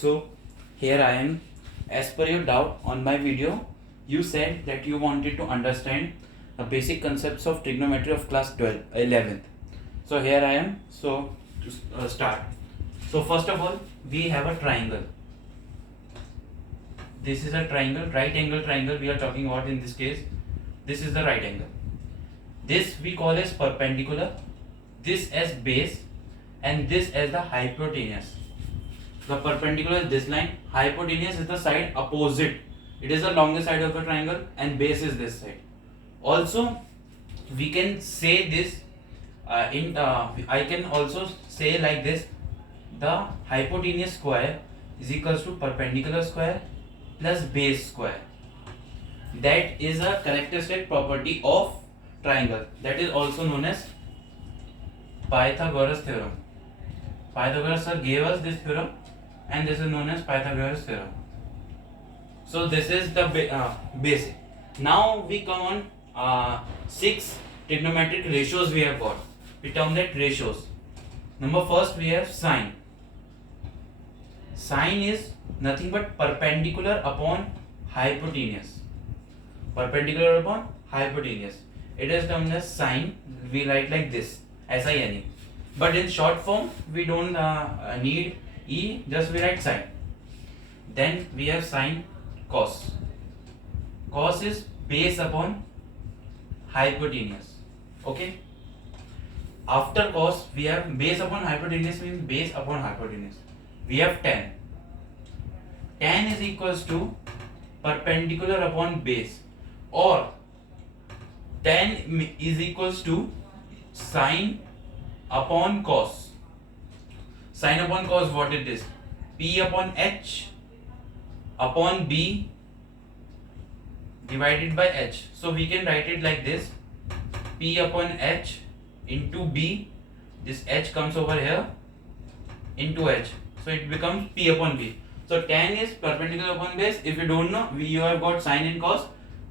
So here I am. As per your doubt on my video, you said that you wanted to understand the basic concepts of trigonometry of class 12, 11th. So here I am. So to start. So first of all, we have a triangle. This is a triangle, right angle triangle we are talking about in this case. This is the right angle. This we call as perpendicular, this as base, and this as the hypotenuse. The perpendicular is this line, hypotenuse is the side opposite. It is the longest side of the triangle, and base is this side. Also, we can say this I can also say like this: the hypotenuse square is equals to perpendicular square plus base square. That is a characteristic property of triangle. That is also known as Pythagoras theorem. Pythagoras sir gave us this theorem, and this is known as Pythagoras theorem. So this is the basic. Now we come on 6 trigonometric ratios we have got. We term that ratios. Number first we have sine. Sine is nothing but perpendicular upon hypotenuse. Perpendicular upon hypotenuse. It is termed as sine. We write like this, SINE. But in short form, we don't need E, just we write sine. Then we have sine cos. Cos is base upon hypotenuse. Okay. After cos, we have base upon hypotenuse means base upon hypotenuse. We have tan. Tan is equals to perpendicular upon base, or tan is equals to sine upon cos. Sine upon cos, what it is? P upon H upon B divided by H. So we can write it like this: P upon H into B. This H comes over here into H. So it becomes P upon B. So tan is perpendicular upon base. If you don't know, you have got sine and cos,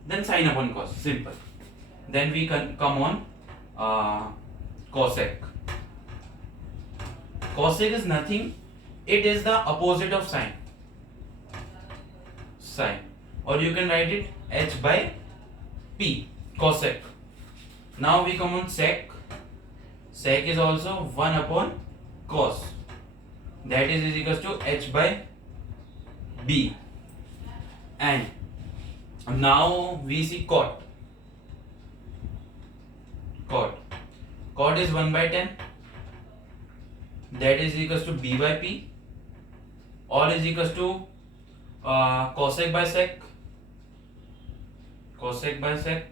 then sine upon cos. Simple. Then we can come on cosec. Cosec is nothing. It is the opposite of sine. Sine. Or you can write it H by P. Cosec. Now we come on sec. Sec is also 1 upon cos. That is equals to H by B. And now we see cot. Cot is 1 by 10. That is equals to B by P. Or is equals to cosec by sec. Cosec by sec.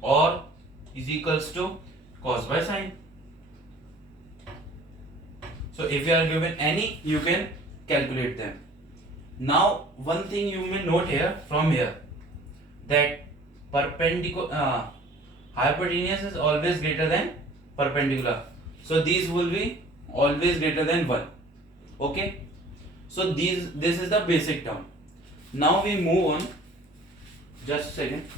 Or is equals to cos by sine. So if you are given any, you can calculate them. Now one thing you may note here from here, that perpendicular hypotenuse is always greater than perpendicular. So these will be always greater than 1. Okay. So this is the basic term. Now we move on. Just a second.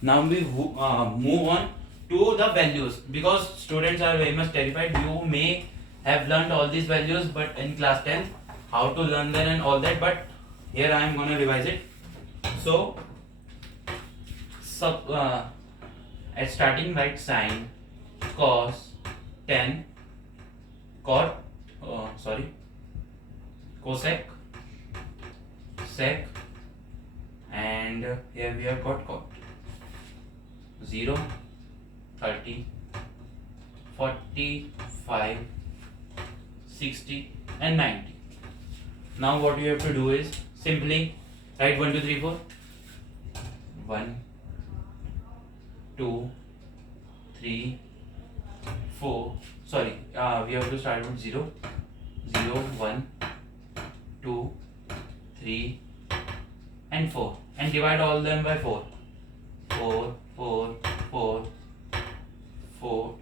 Now we move on to the values, because students are very much terrified. You may have learned all these values, but in class 10, how to learn them and all that. But here I am going to revise it. So at starting, write sine, cos, tan, cot, cosec, sec, and here we have got cot. 0, 30, 45, 60 and 90. Now what you have to do is simply write 1, 2, 3, 4. 1, 2, 3, 4. Sorry, we have to start with 0. 0, 1, 2, 3 and 4. And divide all them by 4. 4, 4, 4, 4,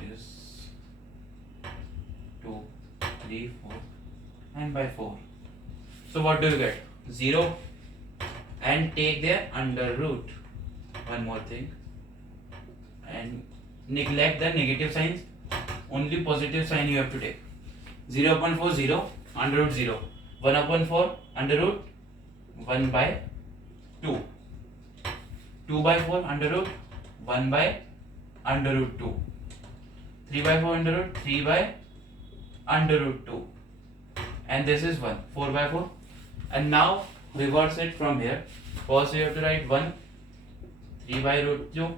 it is 2, 3, 4 and by 4. So what do you get? 0 and take their under root. One more thing, and neglect the negative signs. only positive sign you have to take. 0 upon 4 0 under root 0, 1 upon 4 under root 1 by 2, 2 by 4 under root 1 by under root 2, 3 by 4 under root 3 by under root 2, and this is 1, 4 by 4. And now reverse it from here. First you have to write 1, 3 by root 2,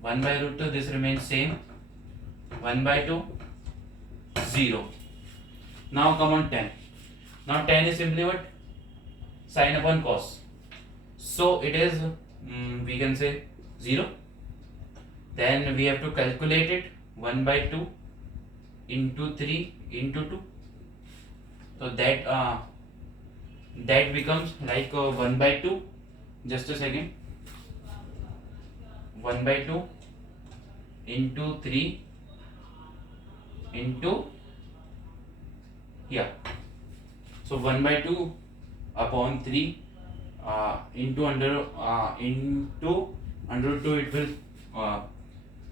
1 by root 2, this remains same, 1 by 2, 0. Now come on 10. Now 10 is simply what? Sine upon cos. So it is, we can say 0. Then we have to calculate it, 1 by 2 into 3 into 2. So that becomes like 1 by 2. Just a second. 1 by 2 into 3 into here. So 1 by 2 upon 3 into under root 2 it will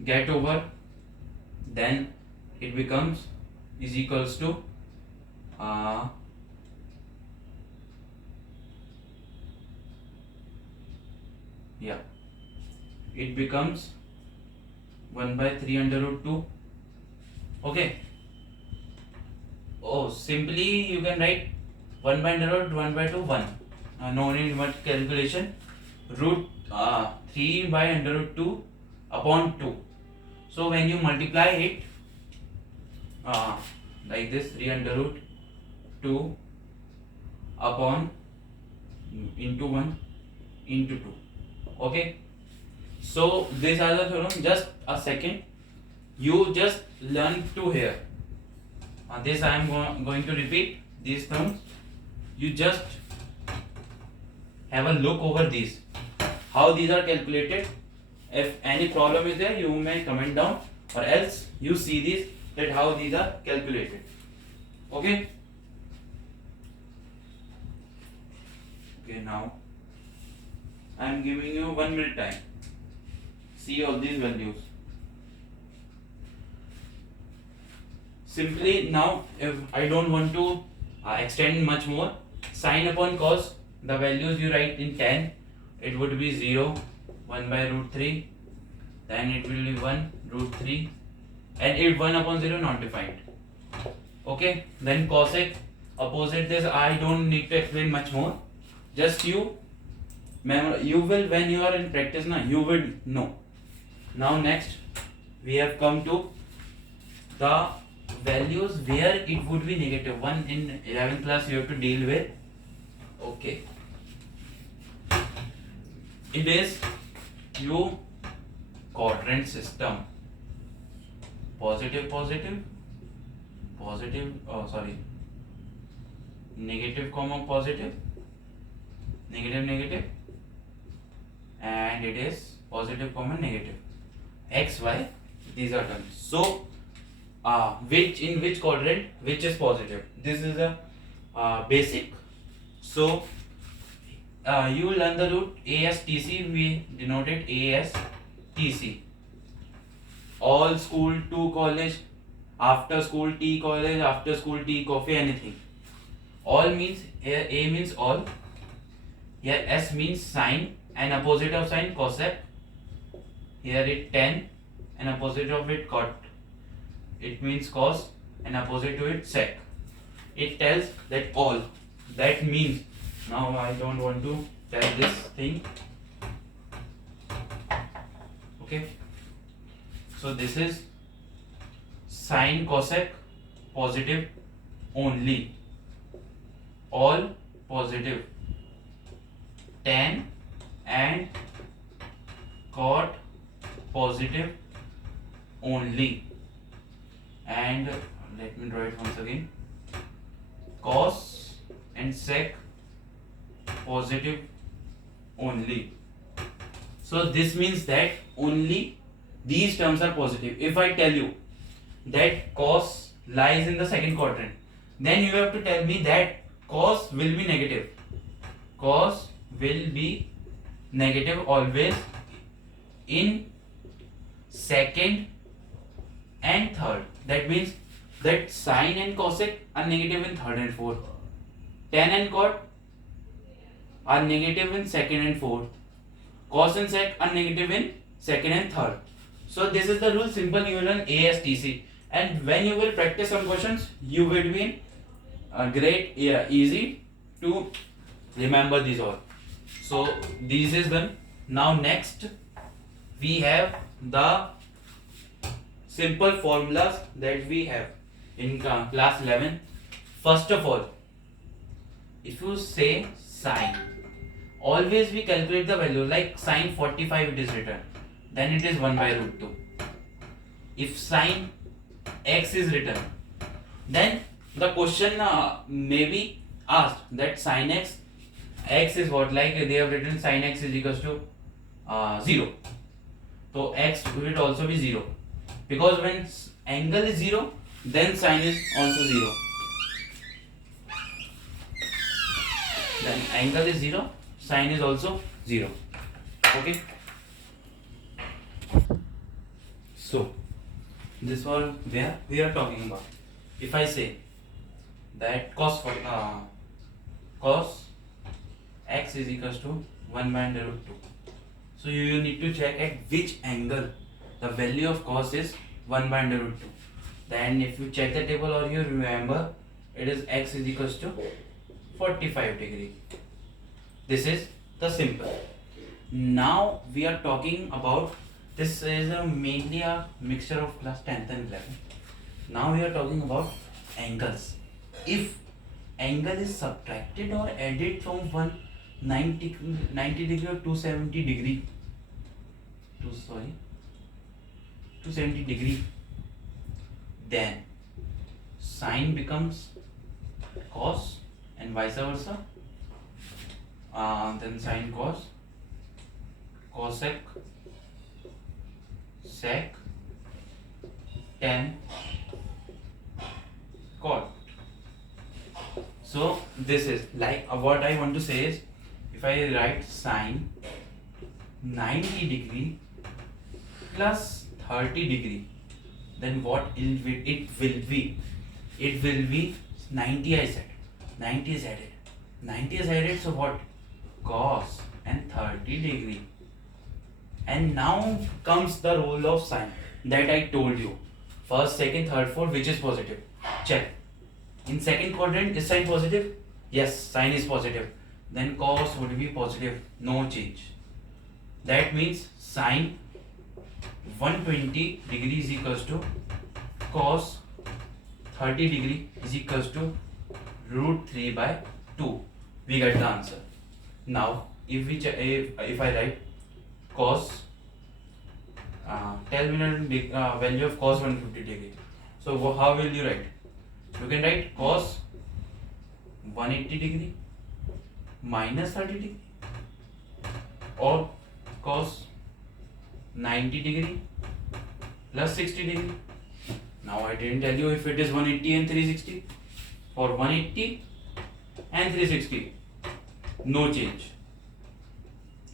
get over. Then it becomes is equals to it becomes 1 by 3 under root 2. Okay. Oh, simply you can write 1 by under root 1 by 2 1. No need much calculation. Root 3 by under root 2 upon 2. So when you multiply it like this, 3 under root 2 upon into 1 into 2. Okay. So these are the theorem. Just a second. You just learn to here. This I am going to repeat these terms. You just have a look over these. How these are calculated. If any problem is there, you may comment down, or else you see these, that how these are calculated. Okay. Okay, now I am giving you 1 minute time. See all these values. Simply now, if I don't want to extend much more, sine upon cos, the values you write in 10, it would be 0, 1 by root 3, then it will be 1 root 3, and if 1 upon 0 not defined. Okay, then cosec, opposite this, I don't need to explain much more. Just you will, when you are in practice now, you will know. Now next we have come to the values where it would be negative. One in 11th class you have to deal with. Okay, it is you quadrant system. Positive negative comma positive, negative, and it is positive comma negative. X, Y, these are done. So in which quadrant which is positive, this is a basic. So you learn the root ASTC, we denote it ASTC. All school to college, after school tea college, after school tea coffee, anything. All means A means all, here S means sine and opposite of sine cosec, here it tan and opposite of it cot, it means cos and opposite to it sec. It tells that all, that means, now I don't want to tell this thing. Okay, so this is sine cosec positive only, all positive, tan and cot positive only, and let me draw it once again, cos and sec positive only. So this means that only these terms are positive. If I tell you that cos lies in the second quadrant, then you have to tell me that cos will be negative. Cos will be negative always in second and third. That means that sine and cosec are negative in third and fourth. Tan and cot are negative in second and fourth. Cos and sec are negative in second and third. So this is the rule. Simple, you will learn ASTC, and when you will practice some questions, you will be in easy to remember these all. So this is done. Now next we have the simple formulas that we have in class 11. First of all, if you say sine, always we calculate the value, like sine 45 it is written, then it is 1 by root 2. If sine x is written, then the question may be asked that sine x is what, like they have written sine x is equals to 0. So x will also be 0, because when angle is 0, then sine is also 0. Then angle is 0, sine is also 0. Okay. So this one where we are talking about. If I say that cos x is equals to 1 by under root 2. So you need to check at which angle the value of cos is 1 by under root 2. Then if you check the table or you remember, it is x is equals to 45 degree. This is the simple. Now we are talking about, this is mainly a mixture of class 10th and 11th. Now we are talking about angles. If angle is subtracted or added from 90 degree or 270 degree, 270 degree, then sine becomes cos and vice versa. Then sine cos, cosec, sec, tan, cot. So this is like what I want to say is, if I write sine 90 degree plus 30 degree, then what it will be? It will be 90. I said 90 is added. 90 is added. So what? Cos and 30 degree. And now comes the role of sine that I told you. First, second, third, fourth, which is positive? Check. In second quadrant, is sine positive? Yes, sine is positive. Then cos would be positive, no change. That means sine 120 degree is equals to cos 30 degree is equals to root 3 by 2. We get the answer. Now if we if I write cos, tell me the value of cos 150 degree. So how will you write? You can write cos 180 degree minus 30 degree, or cos 90 degree plus 60 degree. Now I didn't tell you if it is 180 and 360. For 180 and 360, no change.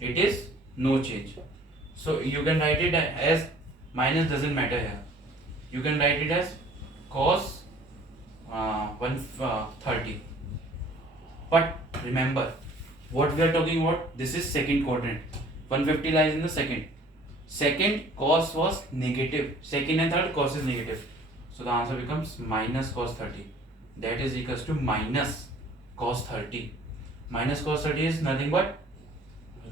It is no change. So you can write it as, minus doesn't matter here. You can write it as cos 130. But remember what we are talking about. This is second quadrant. 150 lies in the second. Second cos was negative. Second and third cos is negative. So the answer becomes minus cos 30. That is equals to minus cos 30. Minus cos 30 is nothing but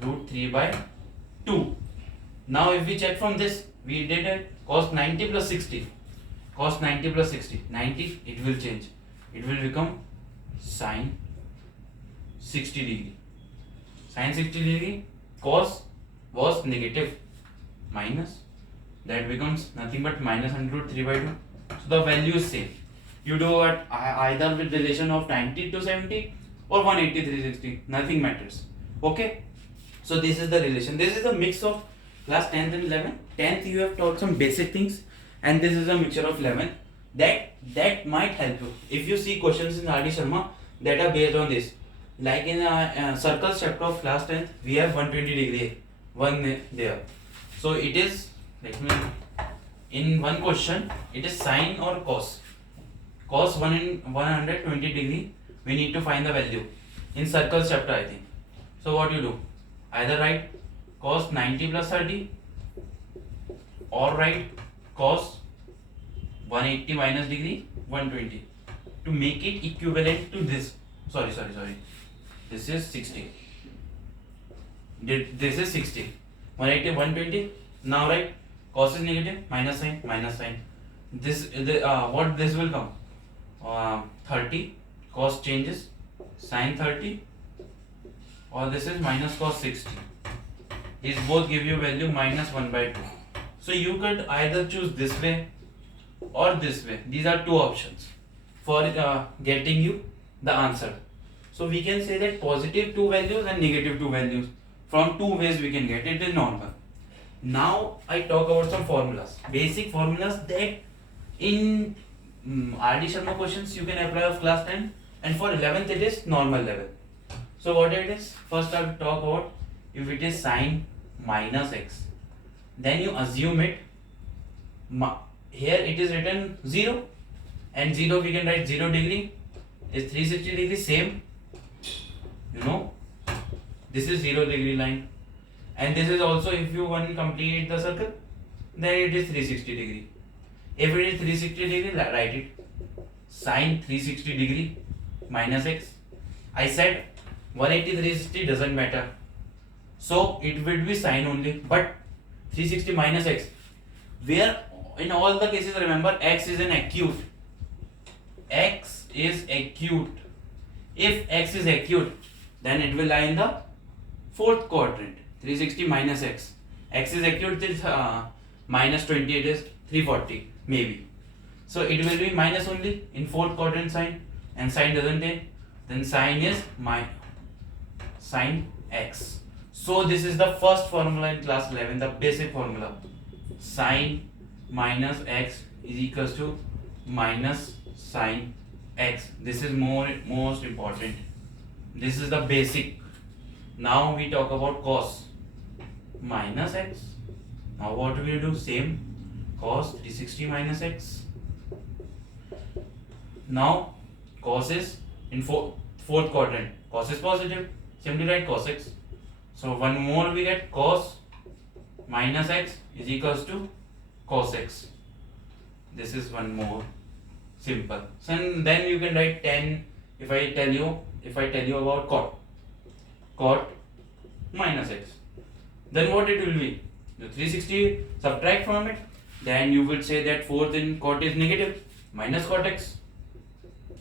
root 3 by 2. Now if we check from this, we did a cos 90 plus 60. Cos 90 plus 60. 90, it will change. It will become sine 60 degree. Sine 60 degree, cos was negative, minus, that becomes nothing but minus under root 3 by 2. So the value is same. You do it either with relation of 90 to 70 or 180 360, nothing matters. Okay, so this is the relation. This is a mix of class 10th and 11th. 10th you have taught some basic things, and this is a mixture of 11th. That might help you if you see questions in R.D. Sharma that are based on this. Like in circles chapter of class 10th, we have 120 degree one there. So it is, let me in one question it is sine or cos. Cos 120 degree, we need to find the value in circles chapter, I think. So what you do, either write cos 90 plus 30 or write cos 180 minus degree 120 to make it equivalent to this. Sorry, this is 60. This is 60. 180 120. Now write cos is negative, minus sign. This what this will come, 30, cos changes, sin 30, or this is minus cos 60. These both give you value minus 1 by 2. So you could either choose this way or this way. These are two options for getting you the answer. So we can say that positive two values and negative two values, from two ways we can get it is normal. Now I talk about some formulas, basic formulas that in RD Sharma questions you can apply of class 10, and for 11th it is normal level. So what it is, first I will talk about if it is sine minus x, then you assume it, here it is written 0, and 0 we can write 0 degree is 360 degree, same, you know, this is 0 degree line, and this is also, if you want to complete the circle, then it is 360 degree. If it is 360 degree, write it sine 360 degree minus x. I said 180 360 doesn't matter, so it will be sine only, but 360 minus x, where in all the cases remember x is an acute. X is acute. If x is acute, then it will lie in the fourth quadrant. 360 minus x. X is acute, it is minus 20, it is 340 maybe. So it will be minus only in fourth quadrant sign, and sign doesn't take. Then sign is sine x. So this is the first formula in class 11, the basic formula. Sine minus x is equals to minus sine x. This is most important. This is the basic. Now we talk about cos minus x. Now what will you do? Same, cos 360 minus x. Now cos is in fourth quadrant. Cos is positive. Simply write cos x. So one more we get, cos minus x is equals to cos x. This is one more, simple. So then you can write 10. If I tell you about cot minus x, then what it will be? The 360 subtract from it, then you will say that fourth in cot is negative, minus cot x.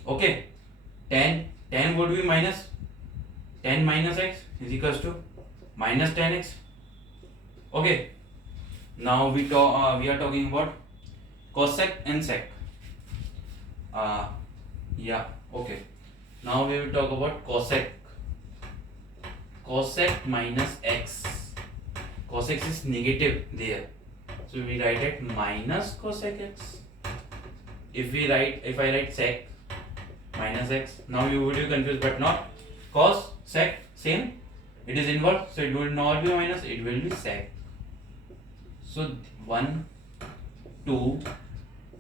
Okay, 10 would be minus 10 minus x is equals to minus 10x. Okay, now we are talking about cosec and sec. Okay, now we will talk about cosec. Cosec minus x. Cos x is negative there, so we write it minus cosec x. If I write sec minus x, now you would be confused, but not. Cos sec same, it is inverse, so it will not be minus, it will be sec. So 1 2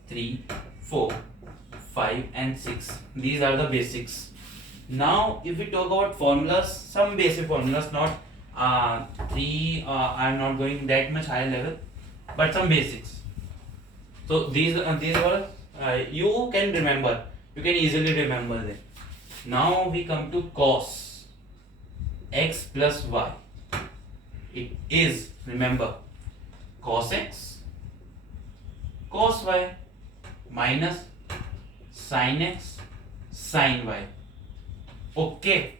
3 4 5 and 6, these are the basics. Now if we talk about formulas, some basic formulas, not I am not going that much higher level, but some basics. So these were you can remember, you can easily remember them. Now we come to cos x plus y. It is, remember, cos x cos y minus sin x sin y. Okay,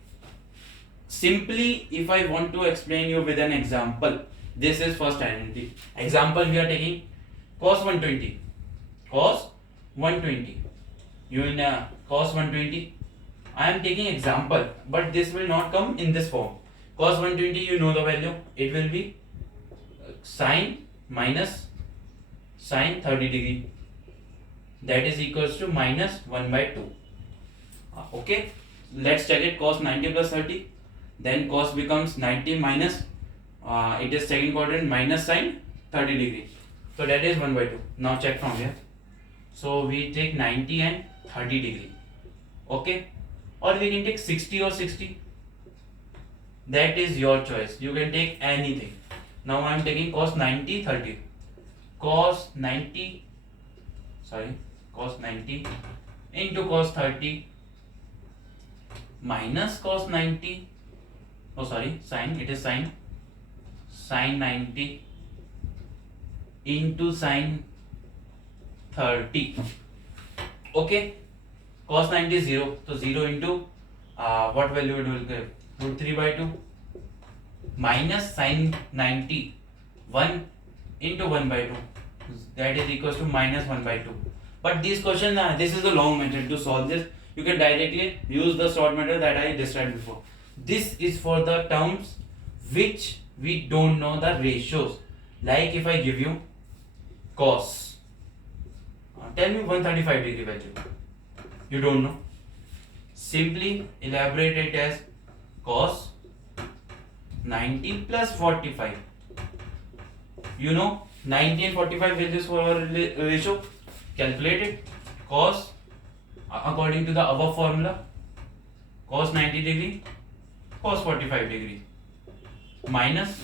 simply if I want to explain you with an example, this is first identity. Example we are taking cos 120. You in cos 120, I am taking example, but this will not come in this form. Cos 120, you know the value, it will be sine minus sine 30 degree, that is equals to minus 1 by 2. Okay, let's check it. Cos 90 plus 30, then cos becomes 90 minus it is second quadrant, minus sine 30 degree. So that is 1 by 2. Now check from here. So we take 90 and 30 degree. Okay. Or we can take 60 or 60. That is your choice. You can take anything. Now I am taking cos 90, 30. Cos 90, cos 90 into cos 30 minus cos 90. Oh, sorry, sine. It is sine. Sine 90 into sine 30. Okay. Cos 90 is 0. So 0 into what value it will give? Root 3 by 2 minus sine 90 1 into 1 by 2, that is equals to minus 1 by 2. But this question, this is the long method. To solve this, you can directly use the short method that I described before. This is for the terms which we don't know the ratios. Like if I give you cos, tell me 135 degree value. You don't know. Simply elaborate it as cos 90 plus 45. You know 90 and 45 values for our ratio. Calculate it. Cos, according to the above formula, cos 90 degree, cos 45 degree, minus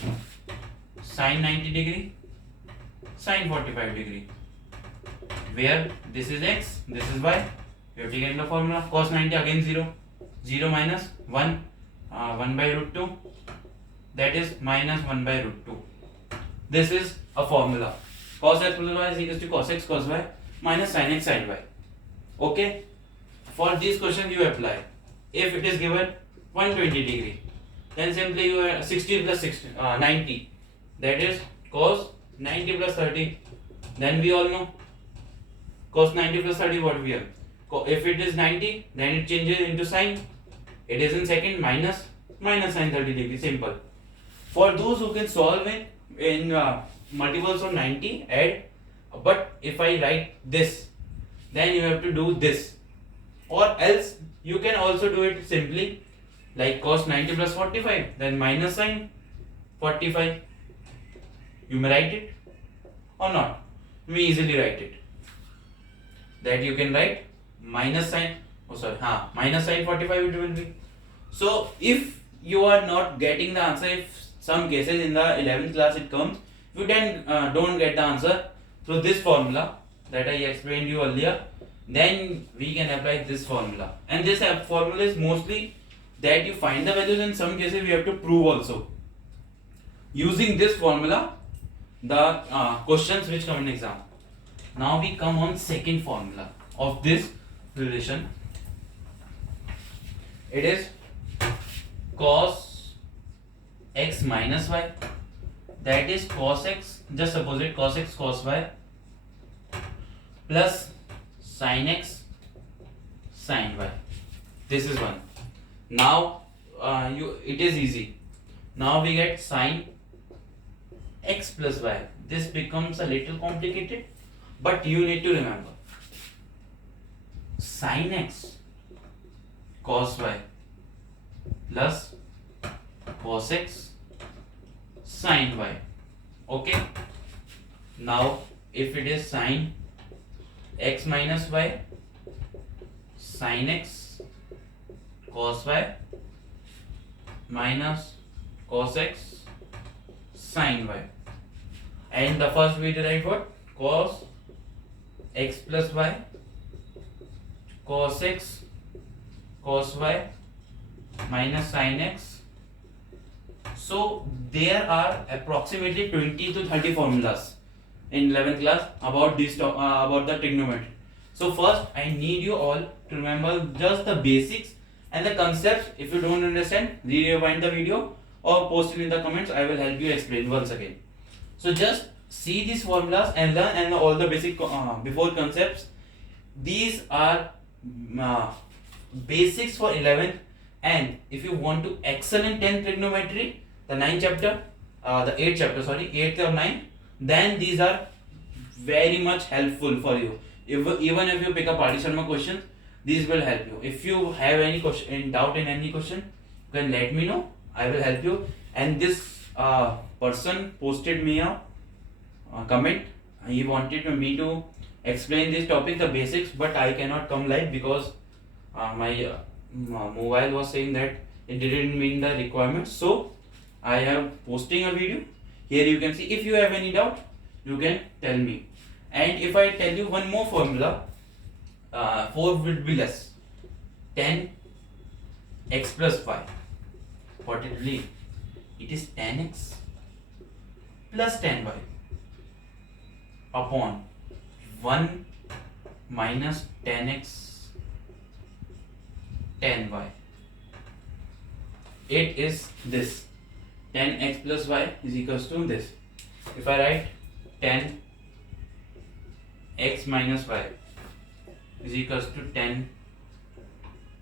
sin 90 degree, sin 45 degree. Where this is x, this is y. We have taken the formula. Cos 90 again 0. 0 minus 1, 1 by root 2. That is minus 1 by root 2. This is a formula. Cos x plus y is equal to cos x cos y minus sin x sin y. Okay. For these questions you apply. If it is given 120 degree, then simply you are 60 plus 60, 90. That is cos 90 plus 30. Then we all know cos 90 plus 30 what we have. If it is 90, then it changes into sine. It is in second, minus sin 30 degree. Simple. For those who can solve it in multiples of 90, add. But if I write this, then you have to do this. Or else you can also do it simply like cos 90 plus 45, then minus sin 45. You may write it or not. You may easily write it. That you can write minus sin, minus sin 45 it will be. So if you are not getting the answer, if some cases in the 11th class it comes, you then don't get the answer through this formula that I explained you earlier, then we can apply this formula. And this formula is mostly that you find the values. In some cases we have to prove also. Using this formula, the questions which come in exam. Now we come on second formula of this relation. It is cos x minus y, that is cos x, just suppose it cos x cos y plus sin x sin y. This is one. Now it is easy. Now we get sin x plus y. This becomes a little complicated, but you need to remember sin x cos y plus cos x sin y. Okay. Now if it is sin x minus y, sin x cos y minus cos x sin y, and the first we derive what? Cos x plus y cos x cos y minus sin x. So there are approximately 20 to 30 formulas in 11th class about this about the trigonometry. So first I need you all to remember just the basics and the concepts. If you don't understand, rewind the video or post it in the comments. I will help you explain once again. So just see these formulas and learn and all the basic before concepts. These are basics for 11th, and if you want to excel in 10th trigonometry, the 9th chapter, the 8th chapter, 8th or 9th, then these are very much helpful for you. Even if you pick up Adi Sharma questions, these will help you. If you have any question, doubt in any question, you can let me know. I will help you. And this person posted me a comment he wanted me to explain this topic, the basics, but I cannot come live because my mobile was saying that it didn't meet the requirement. So I have posting a video. Here you can see. If you have any doubt, you can tell me. And if I tell you one more formula, 4 will be less. 10x plus y. What it will be? It is 10x plus 10y upon 1 minus 10x 10y. It is this. 10x plus y is equals to this. If I write 10x minus y is equals to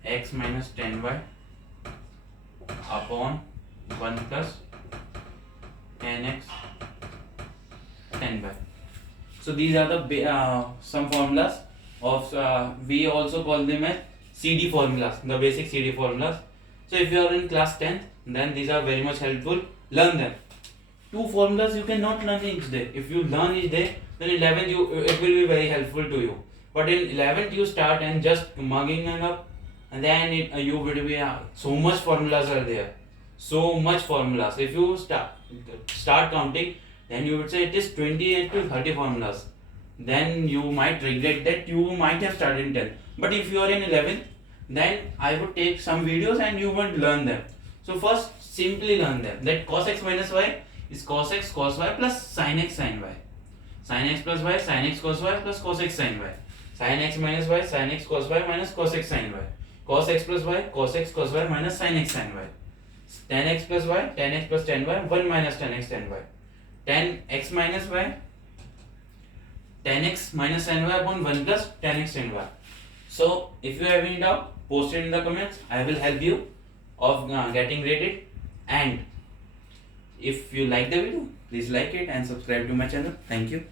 10x minus 10y upon 1 plus 10x 10y. So these are the some formulas of we also call them as CD formulas, the basic CD formulas. So if you are in class 10th, then these are very much helpful. Learn them. 2 formulas you cannot learn each day. If you learn each day, then 11th it will be very helpful to you. But in 11th you start and just mugging up, and then you will be so much formulas are there. So much formulas. If you start counting, then you would say it is 28 to 30 formulas. Then you might regret that you might have started in 10th. But if you are in 11th, then I would take some videos and you would learn them. So first simply learn them. That cos x minus y is cos x cos y plus sin x sin y. Sin x plus y sin x cos y plus cos x sin y. Sin x minus y sin x cos y minus cos x sin y. Cos x plus y cos x cos y minus sin x sin y. Tan x plus y tan x plus tan y 1 minus tan x tan y. Tan x minus y tan x minus tan y upon 1 plus tan x tan y. So if you have any doubt, post it in the comments. I will help you of getting rated. And if you like the video, please like it and subscribe to my channel. Thank you.